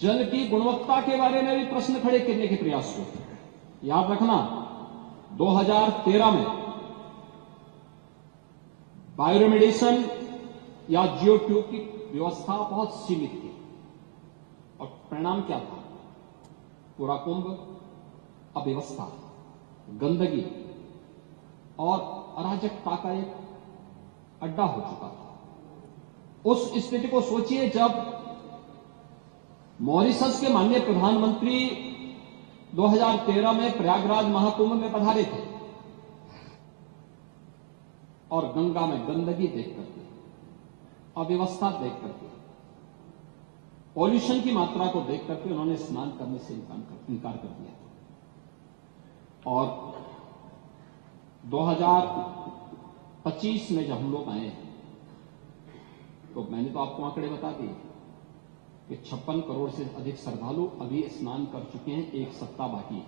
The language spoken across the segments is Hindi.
जल की गुणवत्ता के बारे में भी प्रश्न खड़े करने के प्रयास हुए। याद रखना 2013 में बायोरेमेडिएशन या जियो ट्यूब की व्यवस्था बहुत सीमित थी और परिणाम क्या था? पूरा कुंभ अव्यवस्था, गंदगी और अराजकता का एक अड्डा हो चुका था। उस स्थिति को सोचिए जब मॉरिशस के माननीय प्रधानमंत्री 2013 में प्रयागराज महाकुंभ में पधारे थे और गंगा में गंदगी देख करके, अव्यवस्था देख करके, पॉल्यूशन की मात्रा को देख करके उन्होंने स्नान करने से इनकार कर दिया। और 2025 में जब हम लोग आए तो मैंने तो आपको आंकड़े बता दिए कि 56 करोड़ से अधिक श्रद्धालु अभी स्नान कर चुके हैं, एक सप्ताह बाकी है।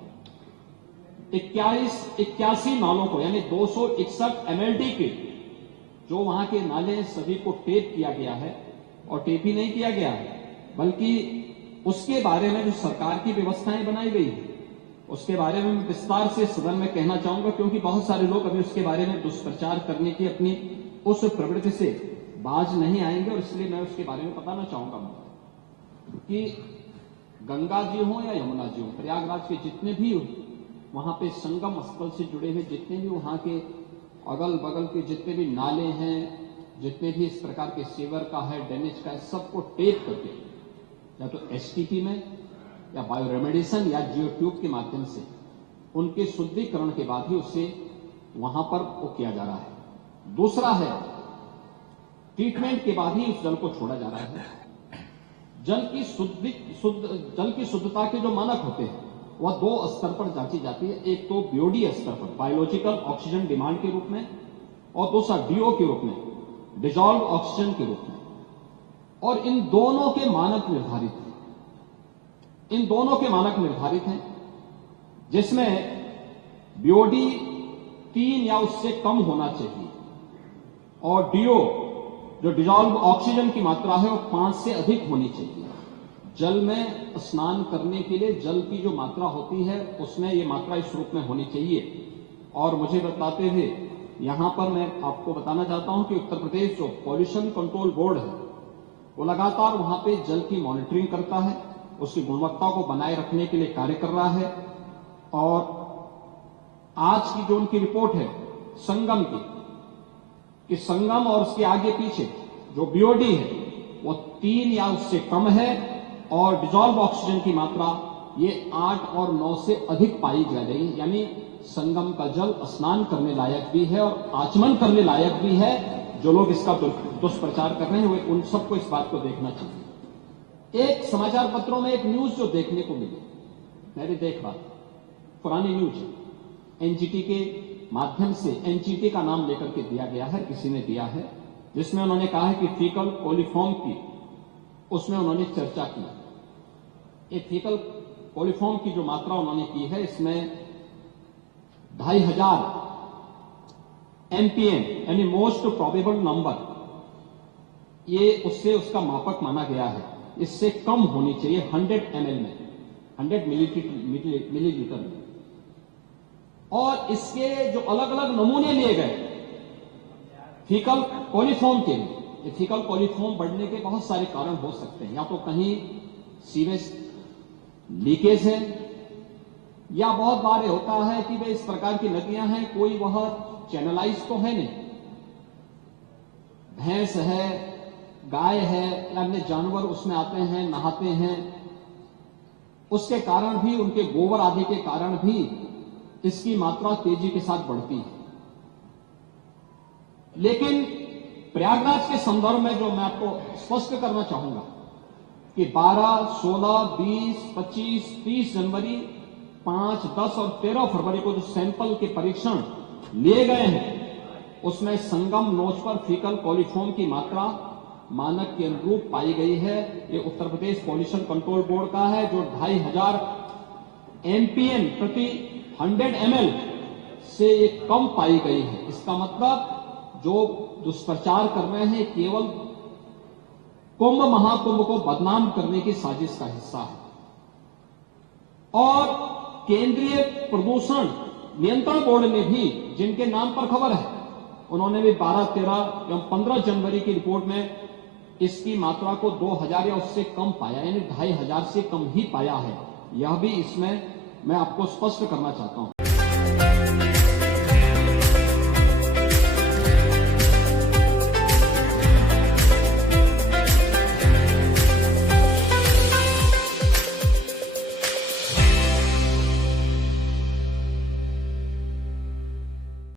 81 नालों को यानी 261 MLD के जो वहां के नाले सभी को टेप किया गया है, और टेप ही नहीं किया गया है बल्कि उसके बारे में जो सरकार की व्यवस्थाएं बनाई गई है उसके बारे में विस्तार से सदन में कहना चाहूंगा, क्योंकि बहुत सारे लोग अभी उसके बारे में दुष्प्रचार करने की अपनी उस प्रवृत्ति से बाज नहीं आएंगे, और इसलिए मैं उसके बारे में बताना चाहूंगा कि गंगा जी हो या यमुना जी हो, प्रयागराज के जितने भी वहां पे संगम स्थल से जुड़े हुए जितने भी वहां के अगल बगल के जितने भी नाले हैं, जितने भी इस प्रकार के सीवर का है, ड्रेनेज का है, सबको टेप करके या तो एसटीपी में या बायोरेमेडिएशन या जियो ट्यूब के माध्यम से उनके शुद्धिकरण के बाद ही उसे वहां पर वो किया जा रहा है। दूसरा है ट्रीटमेंट के बाद ही उस जल को छोड़ा जा रहा है। जल की शुद्धता के जो मानक होते हैं वह 2 स्तर पर जांची जाती है। एक तो बीओडी स्तर पर, बायोलॉजिकल ऑक्सीजन डिमांड के रूप में, और दूसरा डीओ के रूप में, डिजॉल्व ऑक्सीजन के रूप में। और इन दोनों के मानक निर्धारित हैं, इन दोनों के मानक निर्धारित हैं, जिसमें बीओडी 3 या उससे कम होना चाहिए और डीओ जो डिजॉल्व ऑक्सीजन की मात्रा है वो 5 से अधिक होनी चाहिए। जल में स्नान करने के लिए जल की जो मात्रा होती है उसमें ये मात्रा इस रूप में होनी चाहिए। और मुझे बताते हुए यहां पर मैं आपको बताना चाहता हूं कि उत्तर प्रदेश जो पॉल्यूशन कंट्रोल बोर्ड है वो लगातार वहां पे जल की मॉनिटरिंग करता है, उसकी गुणवत्ता को बनाए रखने के लिए कार्य कर रहा है। और आज की जो उनकी रिपोर्ट है संगम की, कि संगम और उसके आगे पीछे जो बीओडी है वो 3 या उससे कम है और डिजॉल्व ऑक्सीजन की मात्रा ये 8 और 9 से अधिक पाई जा रही, यानी संगम का जल स्नान करने लायक भी है और आचमन करने लायक भी है। जो लोग इसका दुष्प्रचार कर रहे हैं वे उन सबको इस बात को देखना चाहिए। एक समाचार पत्रों में एक न्यूज जो देखने को मिली, मैंने देख रहा था, पुरानी न्यूज है, एनजीटी के माध्यम से, एनजीटी का नाम लेकर के दिया गया है, किसी ने दिया है, जिसमें उन्होंने कहा है कि फीकल कोलिफॉर्म की उसमें उन्होंने चर्चा की। ये फीकल कोलिफॉर्म की जो मात्रा उन्होंने की है इसमें 2500 MPM यानी मोस्ट प्रोबेबल नंबर, ये उससे उसका मापक माना गया है। इससे कम होनी चाहिए 100 ml में, 100 मिलीलीटर में। और इसके जो अलग अलग नमूने लिए गए फीकल कोलिफॉर्म के लिए, ये फीकल कोलिफॉर्म बढ़ने के बहुत सारे कारण हो सकते हैं। या तो कहीं सीवेज लीकेज है, या बहुत बार होता है कि वे इस प्रकार की नदियां हैं, कोई वह चैनलाइज तो है नहीं, भैंस है, गाय है या अन्य जानवर उसमें आते हैं, नहाते हैं, उसके कारण भी, उनके गोबर आदि के कारण भी इसकी मात्रा तेजी के साथ बढ़ती है। लेकिन प्रयागराज के संदर्भ में जो मैं आपको स्पष्ट करना चाहूंगा कि 12, 16, 20, 25, 30 जनवरी, 5, 10 और 13 फरवरी को जो सैंपल के परीक्षण लिए गए हैं उसमें संगम नोच पर फीकल कोलिफॉर्म की मात्रा मानक के अनुरूप पाई गई है। ये Uttar Pradesh pollution control board का है, जो 2500 MPM प्रति 100 ml से ये कम पाई गई है। इसका मतलब जो दुष्प्रचार कर रहे हैं केवल कुंभ महाकुंभ को बदनाम करने की साजिश का हिस्सा है। और केंद्रीय प्रदूषण नियंत्रण बोर्ड ने भी, जिनके नाम पर खबर है, उन्होंने भी 12, 13 एवं 15 जनवरी की रिपोर्ट में इसकी मात्रा को 2000 या उससे कम पाया, यानी 2500 से कम ही पाया है। यह भी इसमें मैं आपको स्पष्ट करना चाहता हूं।